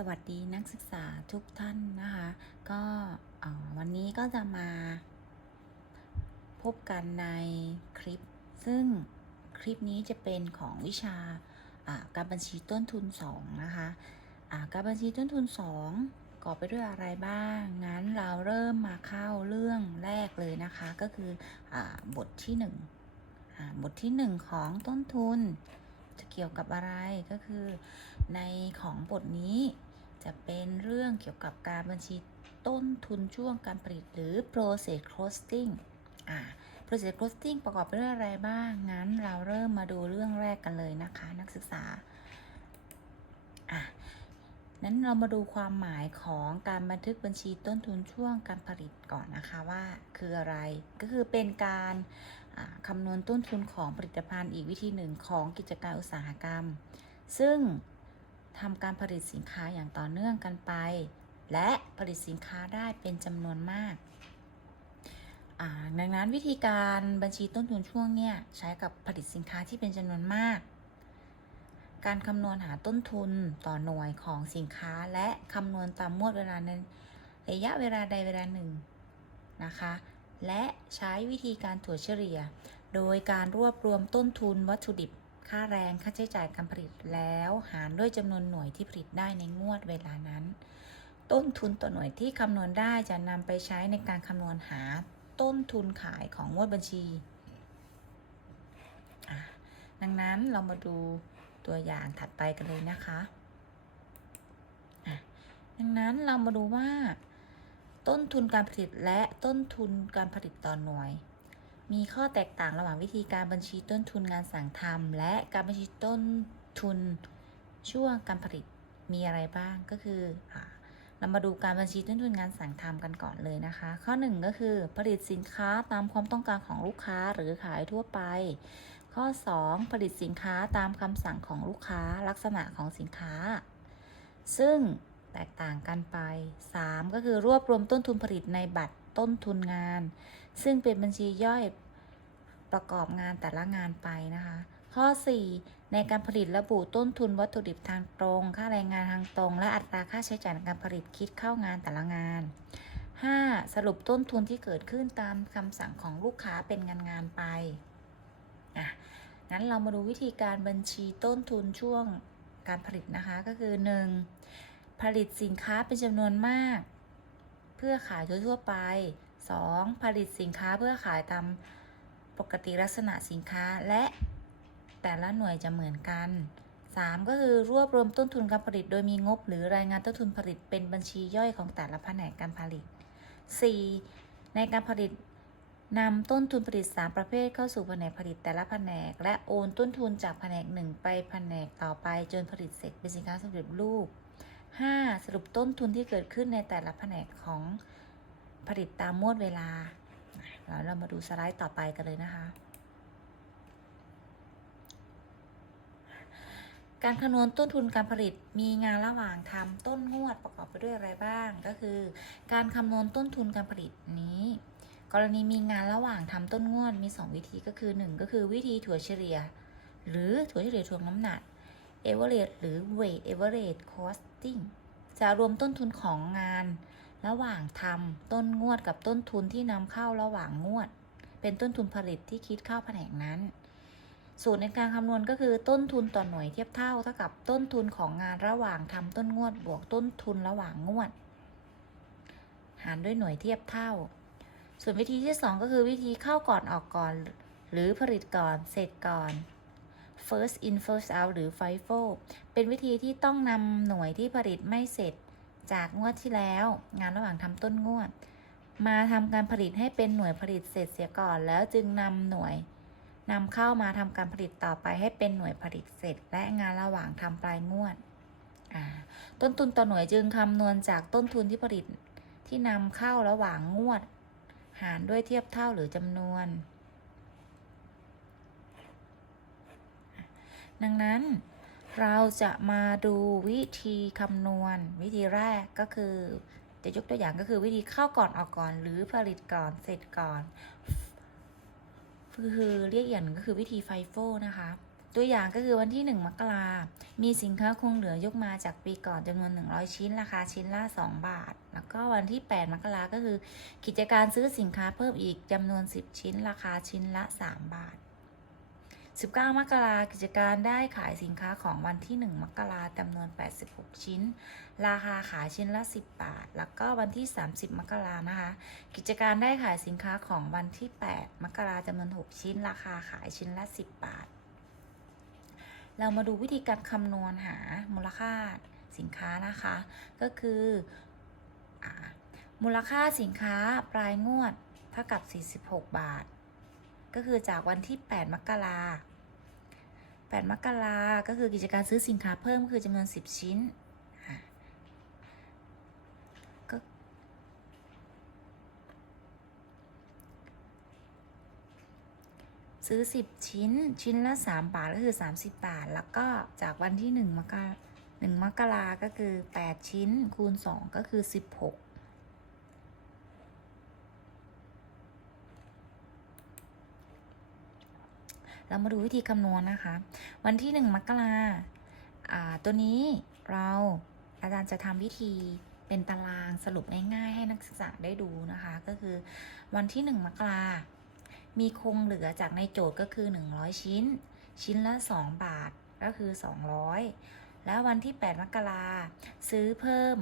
สวัสดีนักศึกษาทุกท่านนะคะ ก็วันนี้ก็จะมา พบกันในคลิป ซึ่งคลิปนี้จะเป็นของวิชาการบัญชีต้นทุน 2 นะคะอ่าการบัญชีต้นทุน 2ก่อไปด้วยอะไรบ้าง งั้นเราเริ่มมาเข้าเรื่องแรกเลยนะคะ ก็คืออบทที่1อ่าบทที่ 1 ของต้นทุนจะเกี่ยวกับอะไรก็คือในของบทนี้ จะเป็นเรื่องเกี่ยวกับการบัญชีต้นทุนช่วงการผลิตหรือ process costing อ่า process costing ประกอบไปด้วยอะไรบ้าง งั้นเราเริ่มมาดูเรื่องแรกกันเลยนะคะ นักศึกษา อะนั้นเรามาดูความหมายของการบันทึกบัญชีต้นทุนช่วงการผลิตก่อนนะคะว่าคืออะไรก็คือเป็นการคำนวณต้นทุนของผลิตภัณฑ์อีกวิธีหนึ่งของกิจการอุตสาหกรรม ซึ่ง ทำการผลิตสินค้าอย่างต่อเนื่องกันไป และผลิตสินค้าได้เป็นจำนวนมาก ดังนั้นวิธีการบัญชีต้นทุนช่วงเนี่ยใช้กับผลิตสินค้าที่เป็นจำนวนมาก การคำนวณหาต้นทุนต่อหน่วยของสินค้าและคำนวณตามมวดเวลาในระยะเวลาใดเวลาหนึ่งนะคะ และใช้วิธีการถั่วเฉลี่ย โดยการรวบรวมต้นทุนวัตถุดิบ ค่าแรงค่าใช้จ่ายการผลิตแล้วหารด้วยจำนวนหน่วยที่ผลิตได้ในงวดเวลานั้น ต้นทุนต่อหน่วยที่คำนวณได้จะนำไปใช้ในการคำนวณหาต้นทุนขายของงวดบัญชี ดังนั้นเรามาดูตัวอย่างถัดไปกันเลยนะคะดังนั้นเรามาดูว่า ต้นทุนการผลิตและต้นทุนการผลิตต่อหน่วย มีข้อแตกต่างระหว่างวิธีการบัญชีต้นทุนงานสั่งทำและการบัญชีต้นทุนช่วงการผลิตมีอะไรบ้างก็คือเรามาดูการบัญชีต้นทุนงานสั่งทำกันก่อนเลยนะคะ ข้อหนึ่งก็คือผลิตสินค้าตามความต้องการของลูกค้าหรือขายทั่วไป ข้อ 2 ผลิตสินค้าตามคำสั่งของลูกค้าลักษณะของสินค้า ซึ่งแตกต่างกันไป 3 ก็คือรวบรวมต้นทุนผลิตในบัตร ต้นทุนงาน ซึ่งเป็นบัญชีย่อยประกอบงานแต่ละงานไปนะคะ ข้อ 4 ในการผลิตระบุต้นทุนวัตถุดิบทางตรง ค่าแรงงานทางตรง และอัตราค่าใช้จ่ายในการผลิตคิดเข้างานแต่ละงาน 5. สรุปต้นทุนที่เกิดขึ้นตามคำสั่งของลูกค้าเป็นงานงานไปอะงั้นเรามาดูวิธีการบัญชีต้นทุนช่วงการผลิตนะคะก็คือ 1. ผลิตสินค้าเป็นจำนวนมาก เพื่อขายทั่วๆไป 2. ผลิตสินค้าเพื่อขายตามปกติลักษณะสินค้าและแต่ละหน่วยจะเหมือนกัน 3. ก็คือรวบรวมต้นทุนการผลิตโดยมีงบ หรือรายงานต้นทุนผลิตเป็นบัญชีย่อยของแต่ละแผนกการผลิต 4. ในการผลิตนำต้นทุนผลิต 3 ประเภทเข้าสู่แผนกผลิตแต่ละแผนก และโอนต้นทุนจากแผนกหนึ่งไปแผนกต่อไปจนผลิตเสร็จเป็นสินค้าสำเร็จรูป 5. สรุปต้นทุนที่เกิดขึ้นในแต่ละแผนกของผลิตตามมวดเวลา แล้วเรามาดูสไลด์ต่อไปกันเลยนะคะ การคำนวณต้นทุนการผลิตมีงานระหว่างทำต้นงวดประกอบไปด้วยอะไรบ้าง ก็คือ การคำนวณต้นทุนการผลิตนี้ กรณีมีงานระหว่างทำต้นงวดมี 2 วิธีก็คือ 1 ก็คือวิธีถั่วเฉลี่ย หรือถั่วเฉลี่ยถ่วงน้ำหนัก average หรือ weight average costing จะรวมต้นทุนของงาน ระหว่างทำต้นงวดกับต้นทุนที่นำเข้าระหว่างงวด เป็นต้นทุนผลิตที่คิดเข้าแผนกนั้น สูตรในการคำนวณก็คือต้นทุนต่อหน่วยเทียบเท่าเท่ากับต้นทุนของงานระหว่างทำต้นงวดบวกต้นทุนระหว่างงวด หารด้วยหน่วยเทียบเท่า ส่วนวิธีที่ 2 ก็คือวิธีเข้าก่อนออกก่อน หรือผลิตก่อนเสร็จก่อน first in first out หรือ FIFO เป็นวิธีที่ต้องนำหน่วยที่ผลิตไม่เสร็จจากงวดที่แล้ว งานระหว่างทำต้นงวด มาทำการผลิตให้เป็นหน่วยผลิตเสร็จเสียก่อน แล้วจึงนำหน่วยนำเข้ามาทำการผลิตต่อไปให้เป็นหน่วยผลิตเสร็จ และงานระหว่างทำปลายงวด ต้นทุนต่อหน่วยจึงคำนวณจากต้นทุนที่ผลิตที่นำเข้าระหว่างงวด หารด้วยเทียบเท่าหรือจำนวน ดังนั้นเราจะมาดูวิธีคำนวณ วิธีแรกก็คือจะยกตัวอย่างก็คือวิธีเข้าก่อนออกก่อน หรือผลิตก่อนเสร็จก่อนคือเรียกอย่างหนึ่งก็คือวิธีไฟโฟนะคะ ตัวอย่างก็คือวันที่ 1 มกรามีสินค้าคงเหลือยกมาจากปีก่อนจำนวน 100 ชิ้น ราคาชิ้นละ 2 บาท แล้วก็วันที่ 8 มกราก็คือ กิจการซื้อสินค้าเพิ่มอีกจำนวน 10 ชิ้น ราคาชิ้นละ 3 บาท 19 มกรากิจการได้ขายสินค้าของวันที่ 1 มกราจำนวน 86 ชิ้น ราคาขายชิ้นละ 10 บาท แล้วก็วันที่ 30 มกรานะคะ กิจการได้ขายสินค้าของวันที่ 8 มกราจำนวน 6 ชิ้น ราคาขายชิ้นละ 10 บาท เรามาดูวิธีการคำนวณหามูลค่าสินค้านะคะ ก็คืออมูลค่าสินค้าปลายงวดเท่ากับ 46 บาท ก็คือจากวันที่ 8 มกรา 8 มกราก็คือกิจการซื้อสินค้าเพิ่มก็คือจำนวน 10 ชิ้นก็ซื้อ 10 ชิ้นชิ้นละ 3 บาท ก็คือ 30 บาท แล้วก็จากวันที่ 1 มกรา1มกราก็คือ 8 ชิ้นคูณ 2 ก็คือ 16 เรามาดูวิธีคำนวณนะคะ วันที่ 1 มกราตัวนี้เราอาจารย์จะทำวิธีเป็นตารางสรุปง่ายๆ ให้นักศึกษาได้ดูนะคะ ก็คือวันที่ 1 มกรามีคงเหลือจากในโจทย์ก็คือ 100 ชิ้น ชิ้นละ 2 บาทก็คือ 200 แล้ววันที่ 8 มกราซื้อเพิ่ม